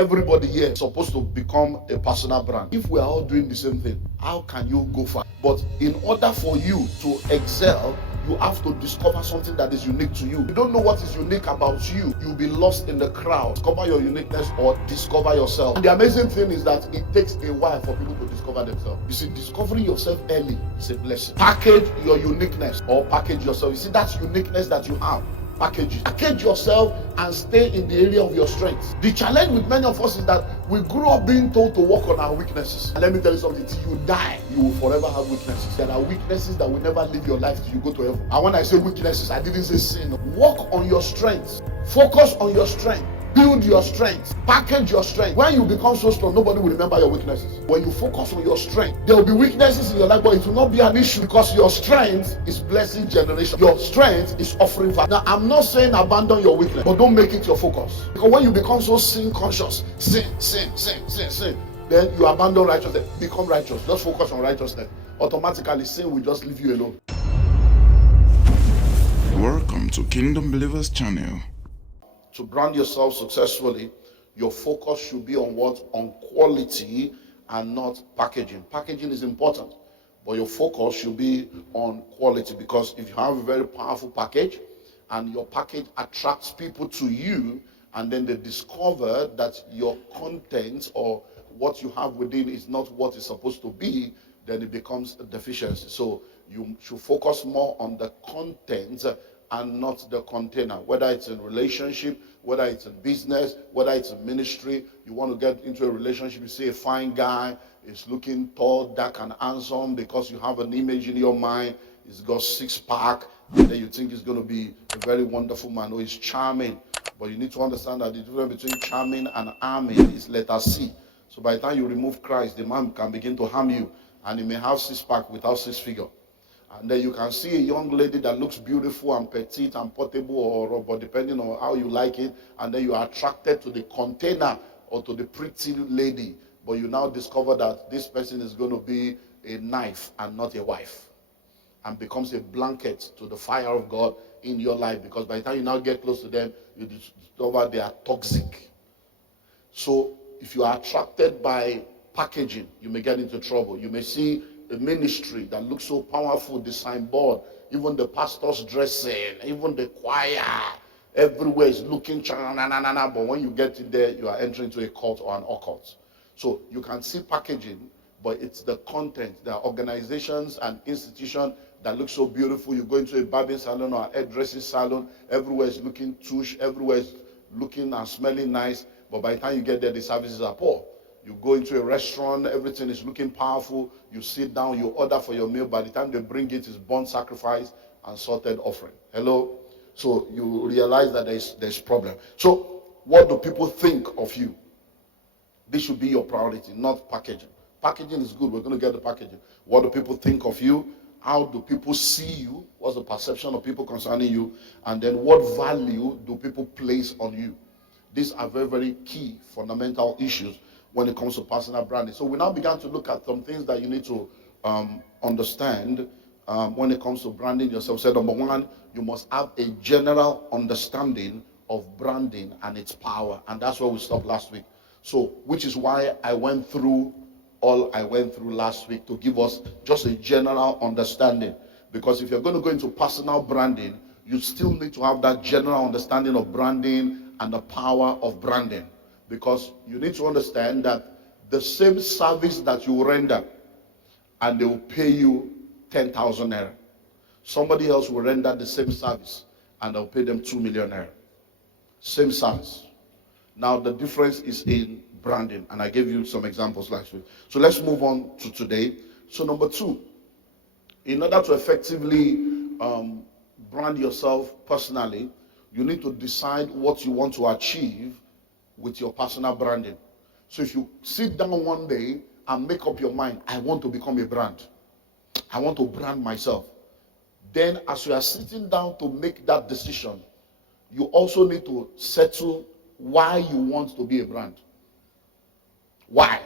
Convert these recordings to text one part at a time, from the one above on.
Everybody here is supposed to become a personal brand. If we are all doing the same thing, how can you go far? But in order for you to excel, you have to discover something that is unique to you. You don't know what is unique about you, you'll be lost in the crowd. Discover your uniqueness or discover yourself. And the amazing thing is that it takes a while for people to discover themselves. You see, discovering yourself early is a blessing. Package your uniqueness or package yourself. You see, that's uniqueness that you have. Package it. Package yourself and stay in the area of your strengths. The challenge with many of us is that we grew up being told to work on our weaknesses. And let me tell you something, till you die, you will forever have weaknesses. There are weaknesses that will never leave your life till you go to heaven. And when I say weaknesses, I didn't say sin. Work on your strengths. Focus on your strength. Build your strength. Package your strength. When you become so strong, nobody will remember your weaknesses. When you focus on your strength, there will be weaknesses in your life, but it will not be an issue because your strength is blessing generation. Your strength is offering value. Now, I'm not saying abandon your weakness, but don't make it your focus. Because when you become so sin conscious, sin, then you abandon righteousness. Become righteous. Just focus on righteousness. Automatically, sin will just leave you alone. Welcome to Kingdom Believers Channel. To brand yourself successfully, your focus should be on what? On quality and not packaging. Packaging is important, but your focus should be on quality, because if you have a very powerful package and your package attracts people to you and then they discover that your content or what you have within is not what it's supposed to be, then it becomes a deficiency. So you should focus more on the content and not the container. Whether it's in relationship, whether it's in business, whether it's in ministry, you want to get into a relationship, you see a fine guy, is looking tall, dark, and handsome because you have an image in your mind, he's got six-pack, and then you think he's going to be a very wonderful man, or he's charming. But you need to understand that the difference between charming and harming is letter C. So by the time you remove Christ, the man can begin to harm you, and he may have six-pack without six-figure. And then you can see a young lady that looks beautiful and petite and portable or rubber, depending on how you like it. And then you are attracted to the container or to the pretty lady. But you now discover that this person is going to be a knife and not a wife. And becomes a blanket to the fire of God in your life. Because by the time you now get close to them, you discover they are toxic. So if you are attracted by packaging, you may get into trouble. You may see a ministry that looks so powerful, the signboard, even the pastor's dressing, even the choir, everywhere is looking, but when you get in there, you are entering into a cult or an occult. So you can see packaging, but it's the content. There are organizations and institutions that look so beautiful. You go into a barbing salon or a hairdressing salon, everywhere is looking touche, everywhere is looking and smelling nice, but by the time you get there, the services are poor. You go into a restaurant, everything is looking powerful. You sit down, you order for your meal. By the time they bring it, it's burnt sacrifice and salted offering. Hello? So you realize that there's problem. So what do people think of you? This should be your priority, not packaging. Packaging is good. We're going to get the packaging. What do people think of you? How do people see you? What's the perception of people concerning you? And then what value do people place on you? These are very, very key, fundamental issues when it comes to personal branding. So we now began to look at some things that you need to understand when it comes to branding yourself. So number one, you must have a general understanding of branding and its power. And that's where we stopped last week. So, which is why I went through all I went through last week to give us just a general understanding. Because if you're going to go into personal branding, you still need to have that general understanding of branding and the power of branding. Because you need to understand that the same service that you render, and they will pay you 10,000 naira. Somebody else will render the same service, and they'll pay them 2 million naira. Same service. Now the difference is in branding, and I gave you some examples last week. So let's move on to today. So number two, in order to effectively brand yourself personally, you need to decide what you want to achieve with your personal branding. So if you sit down one day and make up your mind, I want to become a brand. I want to brand myself. Then as you are sitting down to make that decision, you also need to settle why you want to be a brand. Why?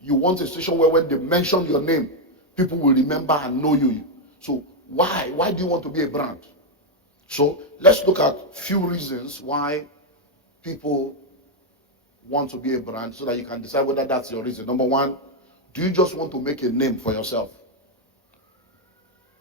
You want a situation where when they mention your name, people will remember and know you. So why? Why do you want to be a brand? So let's look at few reasons why people want to be a brand so that you can decide whether that's your reason. Number one, do you just want to make a name for yourself?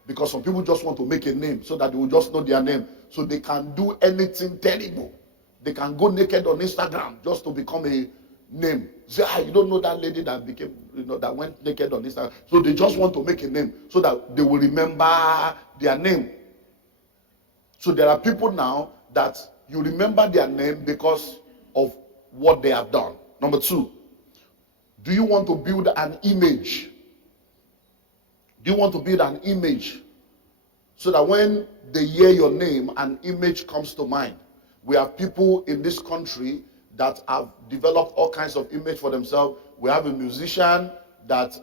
Because some people just want to make a name so that they will just know their name, so they can do anything terrible. They can go naked on Instagram just to become a name. Say, you don't know that lady that became, that went naked on Instagram. So they just want to make a name so that they will remember their name. So there are people now that you remember their name because of what they have done. Number two, do you want to build an image? Do you want to build an image so that when they hear your name, an image comes to mind? We have people in this country that have developed all kinds of image for themselves. We have a musician that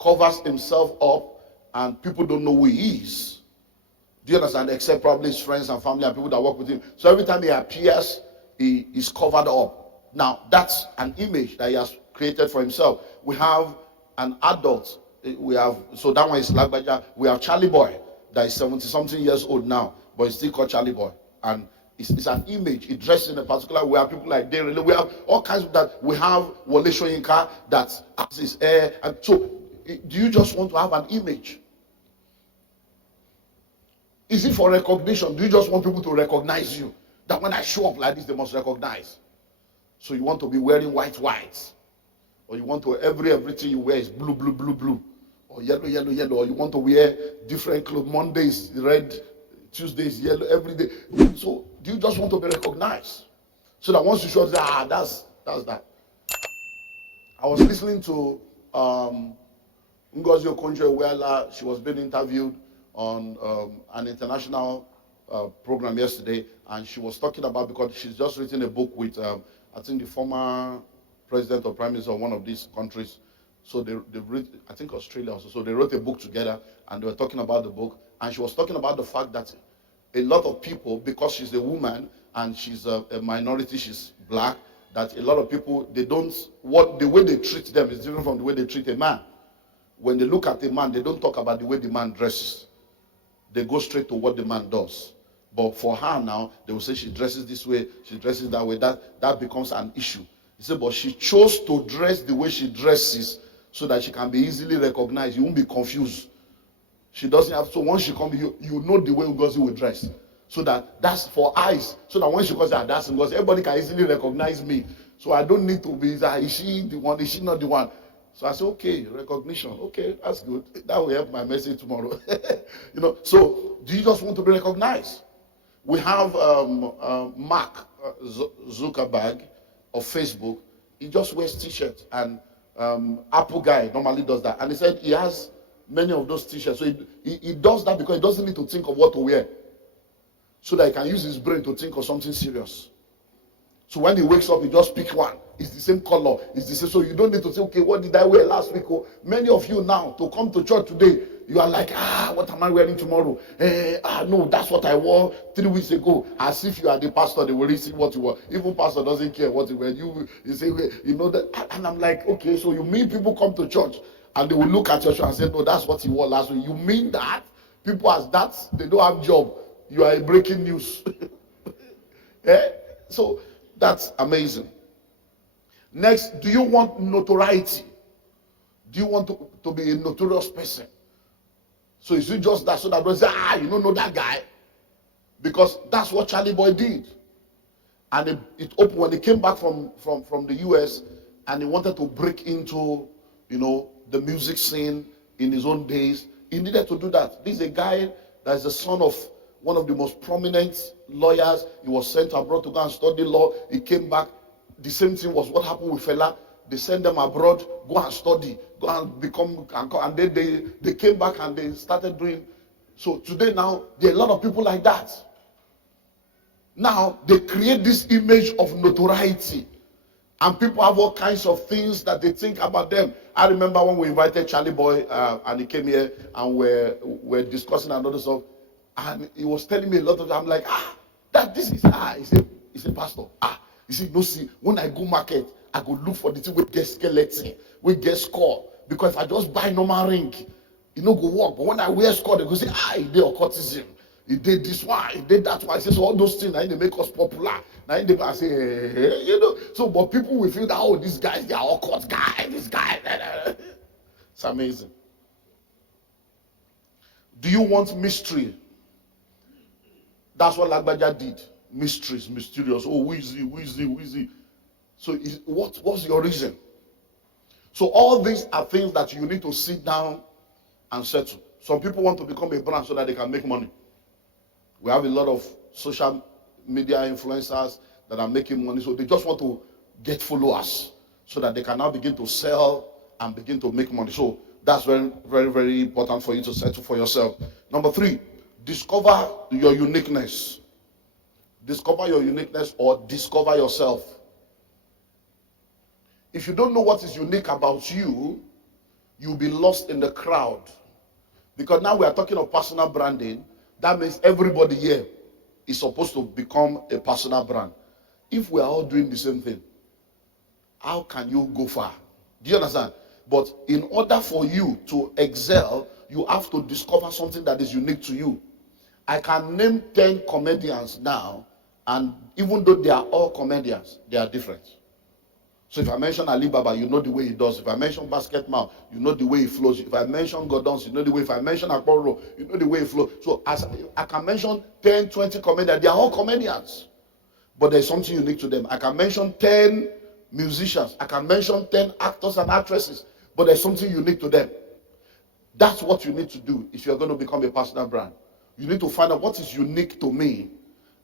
covers himself up and people don't know who he is. Do you understand? Except probably his friends and family and people that work with him. So every time he appears, he is covered up. Now, that's an image that he has created for himself. We have an adult. So that one is Lagbaja. We have Charlie Boy that is 70-something years old now, but he's still called Charlie Boy. And it's an image. He dresses in a particular way. We have people like Derry. We have all kinds of that. We have Wole Soyinka that has his hair. And so, do you just want to have an image? Is it for recognition? Do you just want people to recognize you? That when I show up like this, they must recognize. So you want to be wearing white. Or you want to, everything you wear is blue. Or yellow. Or you want to wear different clothes. Mondays, red. Tuesdays, yellow, every day. So do you just want to be recognized? So that once you show up, that's that. I was listening to Ngozi Okonjo-Iweala. She was being interviewed on an international program yesterday, and she was talking about, because she's just written a book with I think the former president or prime minister of one of these countries. So they read, I think Australia also. So they wrote a book together, and they were talking about the book. And she was talking about the fact that a lot of people, because she's a woman and she's a minority, she's black, that a lot of people, the way they treat them is different from the way they treat a man. When they look at a man, they don't talk about the way the man dresses. They go straight to what the man does. But for her now, they will say she dresses this way, she dresses that way. That becomes an issue. He said, but she chose to dress the way she dresses so that she can be easily recognized. You won't be confused. She doesn't have, so once she comes, you know the way Ngozi will dress. So that's for eyes. So that when she comes, that's Ngozi, everybody can easily recognize me. So I don't need to be, is she the one, is she not the one? So I said, okay, recognition. Okay, that's good. That will help my message tomorrow. So do you just want to be recognized? We have Mark Zuckerberg of Facebook. He just wears t-shirts, and Apple guy normally does that. And he said he has many of those t-shirts. So he does that because he doesn't need to think of what to wear, so that he can use his brain to think of something serious. So when he wakes up, he just pick one. It's the same color. It's the same. So you don't need to say, okay, what did I wear last week? Oh, many of you now, to come to church today, you are like, what am I wearing tomorrow? No, that's what I wore 3 weeks ago. As if you are the pastor, they will receive what you wore. Even pastor doesn't care what you wear. You say, you know that. And I'm like, okay, so you mean people come to church and they will look at your shirt and say, no, that's what he wore last week. You mean that? People as that, they don't have job. You are a breaking news. So that's amazing. Next, do you want notoriety? Do you want to be a notorious person? So is it just that so that they say, you don't know that guy? Because that's what Charlie Boy did. And it opened when he came back from the US, and he wanted to break into, the music scene in his own days. He needed to do that. This is a guy that is the son of one of the most prominent lawyers. He was sent abroad to go and study law. He came back. The same thing was what happened with Fela. They sent them abroad, go and study, go and become, and then they came back and they started doing. So today now, there are a lot of people like that. Now, they create this image of notoriety. And people have all kinds of things that they think about them. I remember when we invited Charlie Boy, and he came here, and we're discussing another stuff. And he was telling me a lot of them. I'm like, this is, he's a pastor. You see, no, see, when I go market, I go look for the thing we get skeleton, we get score. Because if I just buy normal ring, it no go work. But when I wear score, they go say, it's there occultism. He did this one, he did that one. I say, so all those things, now they make us popular. Now they I say, So, but people will feel that, oh, these guys, they are all caught guys, this guy. It's amazing. Do you want mystery? That's what Lagbaja did. Mysteries, mysterious. Oh, who is he? So what's your reason? So all these are things that you need to sit down and settle. Some people want to become a brand so that they can make money. We have a lot of social media influencers that are making money, so they just want to get followers so that they can now begin to sell and begin to make money. So that's very, very, very important for you to settle for yourself. Number 3, discover your uniqueness. Discover your uniqueness or discover yourself. If you don't know what is unique about you, you'll be lost in the crowd. Because now we are talking of personal branding. That means everybody here is supposed to become a personal brand. If we are all doing the same thing, how can you go far? Do you understand? But in order for you to excel, you have to discover something that is unique to you. I can name 10 comedians now, and even though they are all comedians, they are different. So if I mention Alibaba, you know the way he does. If I mention Basketman, you know the way he flows. If I mention Gordons, you know the way. If I mention Akporo, you know the way he flows. So as I can mention 10, 20 comedians. They are all comedians. But there's something unique to them. I can mention 10 musicians. I can mention 10 actors and actresses. But there's something unique to them. That's what you need to do if you're going to become a personal brand. You need to find out what is unique to me,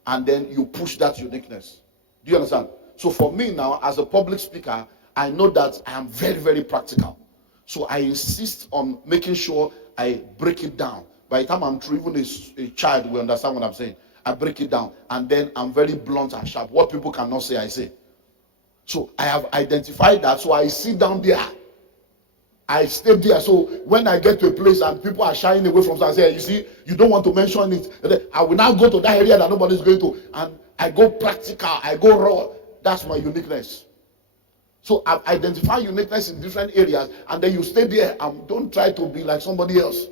and then you push that uniqueness. Do you understand? So for me now, as a public speaker, I know that I am very, very practical. So I insist on making sure I break it down. By the time I'm through, even a child will understand what I'm saying. I break it down, and then I'm very blunt and sharp. What people cannot say, I say. So I have identified that, so I sit down there. I stay there. So when I get to a place and people are shying away from, so I say, you see, you don't want to mention it. I will now go to that area that nobody's going to, and I go practical, I go raw. That's my uniqueness. So I've identified uniqueness in different areas, and then you stay there and don't try to be like somebody else.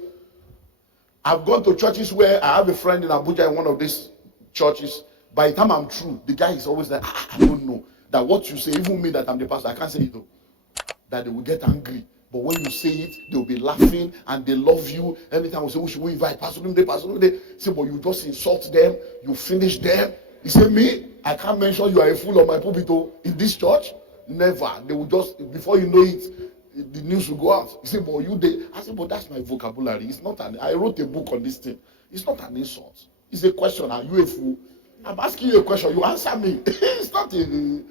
I've gone to churches where I have a friend in Abuja in one of these churches. By the time I'm through, the guy is always like, I don't know. That what you say, even me that I'm the pastor, I can't say it though. That they will get angry. But when you say it, they'll be laughing and they love you. Anytime we say, we should invite Pastor Olumide. Say, but you just insult them, you finish them. You say, me, I can't mention you are a fool on my pulpit in this church. Never. They will just, before you know it, the news will go out. You say, but you did. I say, but that's my vocabulary. It's not I wrote a book on this thing. It's not an insult. It's a question. Are you a fool? I'm asking you a question. You answer me. It's not a...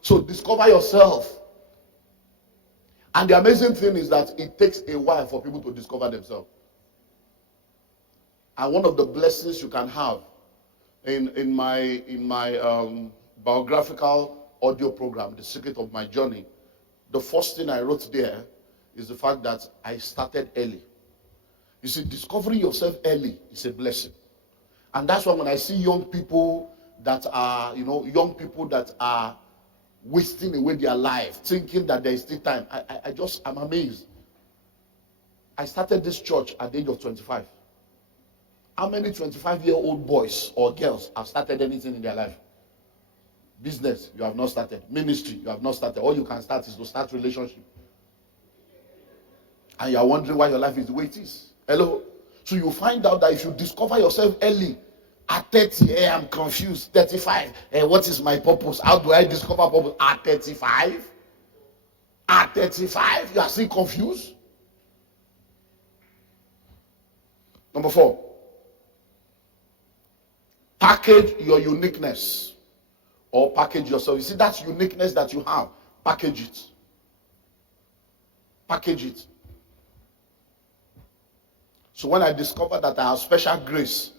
So discover yourself. And the amazing thing is that it takes a while for people to discover themselves. And one of the blessings you can have in my biographical audio program, The Secret of My Journey, the first thing I wrote there is the fact that I started early. You see, discovering yourself early is a blessing. And that's why when I see young people that are wasting away their life, thinking that there is still time, I'm amazed. I started this church at the age of 25. How many 25-year-old boys or girls have started anything in their life? Business, you have not started. Ministry, you have not started. All you can start is to start relationship. And you are wondering why your life is the way it is. Hello? So you find out that if you discover yourself early, at 30, I'm confused. 35, what is my purpose? How do I discover purpose? At 35? At 35, you are still confused? Number 4, package your uniqueness or package yourself. You see, that uniqueness that you have, package it. Package it. So when I discovered that I have special grace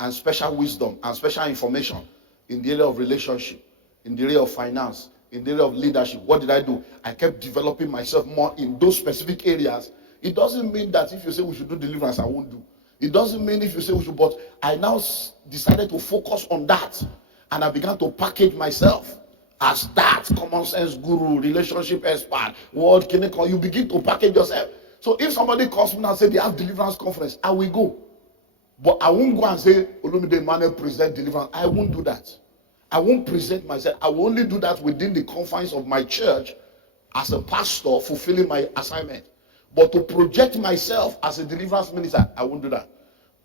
and special wisdom and special information in the area of relationship, in the area of finance, in the area of leadership, what did I do? I kept developing myself more in those specific areas. It doesn't mean that if you say we should do deliverance, I won't do. It doesn't mean if you say we should, but I now decided to focus on that. And I began to package myself as that common sense guru, relationship expert, world clinical. You begin to package yourself. So if somebody calls me and say they have deliverance conference, I will go. But I won't go and say, Olumide Emmanuel present deliverance. I won't do that. I won't present myself. I will only do that within the confines of my church as a pastor fulfilling my assignment. But to project myself as a deliverance minister, I won't do that.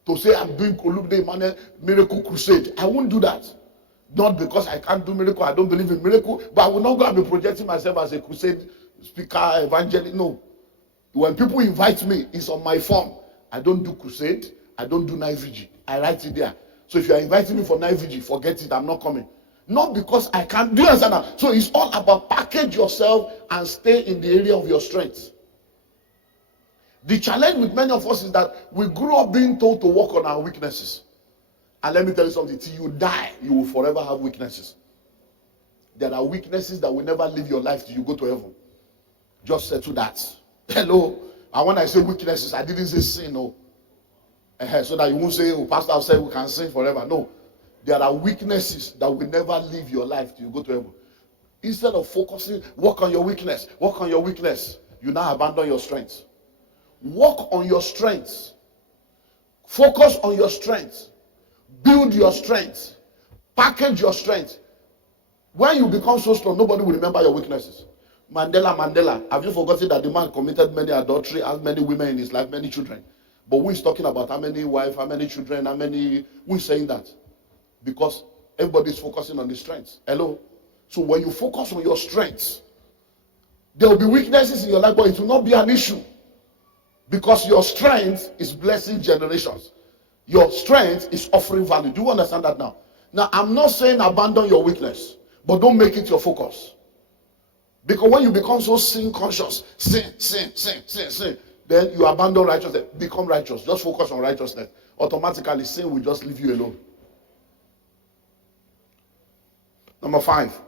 To say I'm doing Olumide Emmanuel miracle crusade, I won't do that. Not because I can't do miracle, I don't believe in miracle, but I will not go and be projecting myself as a crusade speaker, evangelist. No. When people invite me, it's on my form. I don't do crusade. I don't do night vigil. I write it there. So if you are inviting me for night vigil, forget it. I'm not coming. Not because I can't. Do you understand that? So it's all about package yourself and stay in the area of your strength. The challenge with many of us is that we grew up being told to work on our weaknesses. And let me tell you something. Till you die, you will forever have weaknesses. There are weaknesses that will never leave your life till you go to heaven. Just settle that. Hello. And when I say weaknesses, I didn't say sin. No. So that you won't say, oh, Pastor said we can sin forever. No. There are weaknesses that will never leave your life till you go to heaven. Instead of focusing, work on your weakness. Work on your weakness. You now abandon your strength. Work on your strength. Focus on your strength. Build your strength. Package your strength. When you become so strong, nobody will remember your weaknesses. Mandela, have you forgotten that the man committed many adultery, has many women in his life, many children? But who is talking about how many wives, how many children, who is saying that? Because everybody is focusing on the strengths. Hello? So when you focus on your strengths, there will be weaknesses in your life, but it will not be an issue. Because your strength is blessing generations. Your strength is offering value. Do you understand that now? Now, I'm not saying abandon your weakness, but don't make it your focus. Because when you become so sin conscious, sin, then you abandon righteousness. Become righteous. Just focus on righteousness. Automatically, sin will just leave you alone. Number 5,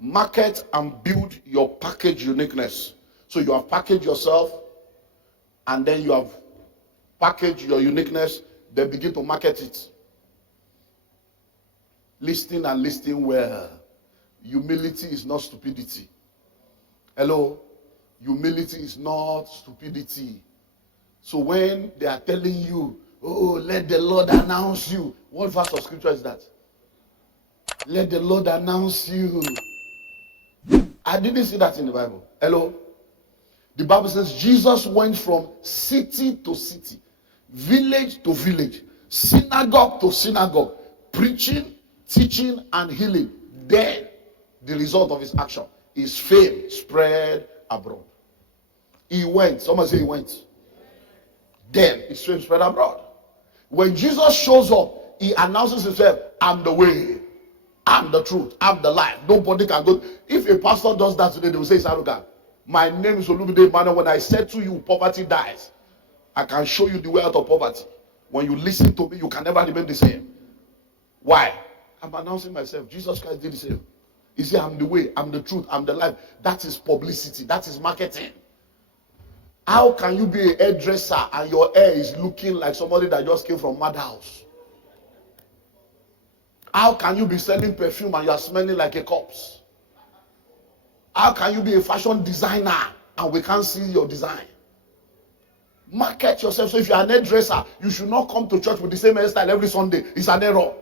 market and build your package uniqueness. So you have packaged yourself, and then you have packaged your uniqueness, then begin to market it. Listening and listening well. Humility is not stupidity. Hello? Humility is not stupidity. So when they are telling you, oh, let the Lord announce you. What verse of scripture is that? Let the Lord announce you. I didn't see that in the Bible. Hello? The Bible says Jesus went from city to city, village to village, synagogue to synagogue, preaching, teaching, and healing. Then, the result of his action, his fame spread abroad. He went. Someone say he went. Then, his fame spread abroad. When Jesus shows up, he announces himself, I'm the way, I'm the truth, I'm the life. Nobody can go. If a pastor does that today, they will say it's arrogant. My name is Olumide Emmanuel. When I said to you, poverty dies, I can show you the way out of poverty. When you listen to me, you can never remain the same. Why? I'm announcing myself. Jesus Christ did the same. He said, I'm the way, I'm the truth, I'm the life. That is publicity. That is marketing. How can you be a hairdresser and your hair is looking like somebody that just came from madhouse? How can you be selling perfume and you are smelling like a corpse? How can you be a fashion designer and we can't see your design? Market yourself. So if you are an hairdresser, you should not come to church with the same hairstyle every Sunday. It's an error.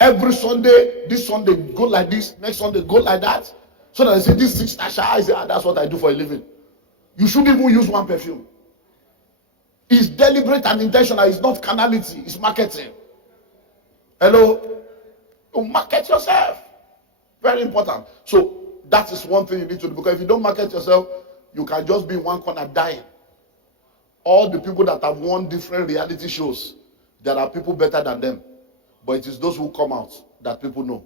Every Sunday, this Sunday go like this, next Sunday go like that. So that they say, this is Tasha. I say, that's what I do for a living. You shouldn't even use one perfume. It's deliberate and intentional. It's not carnality. It's marketing. Hello? You market yourself. Very important. So that is one thing you need to do. Because if you don't market yourself, you can just be in one corner dying. All the people that have won different reality shows, there are people better than them. But it is those who come out that people know.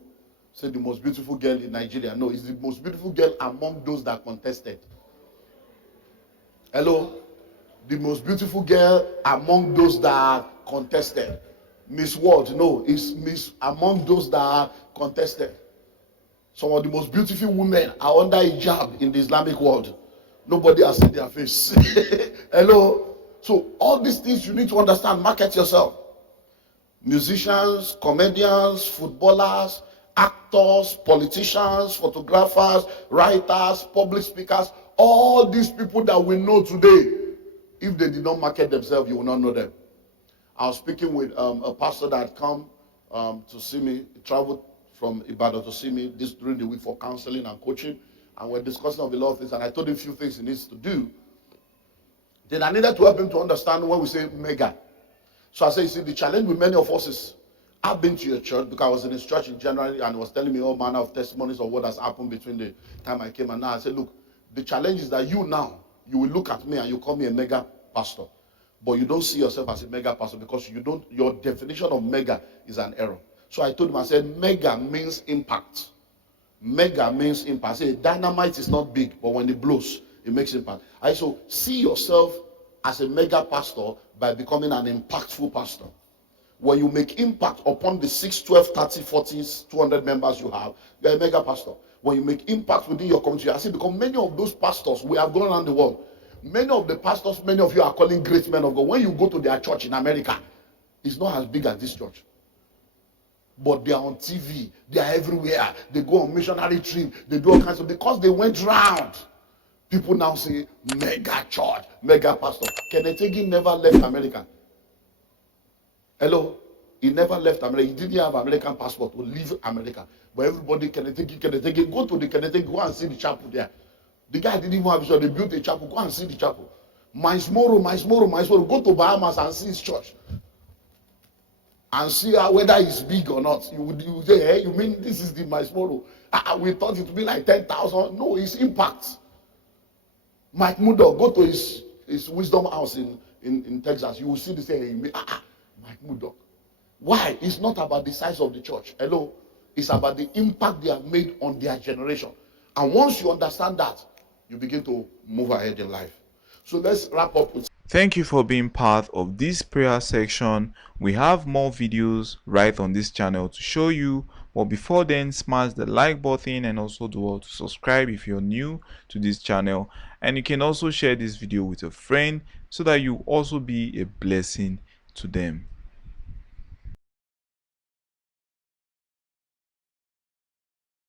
Say the most beautiful girl in Nigeria. No, it's the most beautiful girl among those that contested. Hello? The most beautiful girl among those that contested. Miss World, no, it's Miss among those that contested. Some of the most beautiful women are under hijab in the Islamic world. Nobody has seen their face. Hello? So all these things you need to understand. Market yourself. Musicians, comedians, footballers, actors, politicians, photographers, writers, public speakers, all these people that we know today, if they did not market themselves, you will not know them. I was speaking with a pastor that had come to see me. He traveled from Ibadan to see me this during the week for counseling and coaching. And we're discussing of a lot of things. And I told him a few things he needs to do. Then I needed to help him to understand when we say mega. So I said, you see, the challenge with many of us is, I've been to your church because I was in his church in January and he was telling me all manner of testimonies of what has happened between the time I came and now. I said, look, the challenge is that you now, you will look at me and you call me a mega pastor. But you don't see yourself as a mega pastor because your definition of mega is an error. So I told him, I said, mega means impact. Mega means impact. I said, dynamite is not big, but when it blows, it makes impact. I so see yourself as a mega pastor by becoming an impactful pastor. When you make impact upon the 6, 12, 30, 40, 200 members you have, you're a mega pastor. When you make impact within your community, I see because many of those pastors, we have gone around the world. Many of the pastors, many of you are calling great men of God. When you go to their church in America, it's not as big as this church. But they are on TV, they are everywhere. They go on missionary trip, they do all kinds of, because they went round. People now say, mega church, mega pastor. Kenneth Hagin never left America. Hello? He never left America. He didn't have American passport to leave America. But everybody, Kenneth Hagin, go to the Kenneth Hagin, go and see the chapel there. The guy didn't even have, so they built a chapel. Go and see the chapel. Maismoro. Go to Bahamas and see his church. And see whether it's big or not. You would say, hey, you mean this is the Maismoro? We thought it would be like 10,000. No, it's impact. Mike Murdoch, go to his wisdom house in Texas. You will see the same. Mike Murdoch. Why? It's not about the size of the church. Hello? It's about the impact they have made on their generation. And once you understand that, you begin to move ahead in life. So let's wrap up with. Thank you for being part of this prayer section. We have more videos right on this channel to show you. But before then, smash the like button and also do to subscribe if you're new to this channel. And you can also share this video with a friend so that you also be a blessing to them.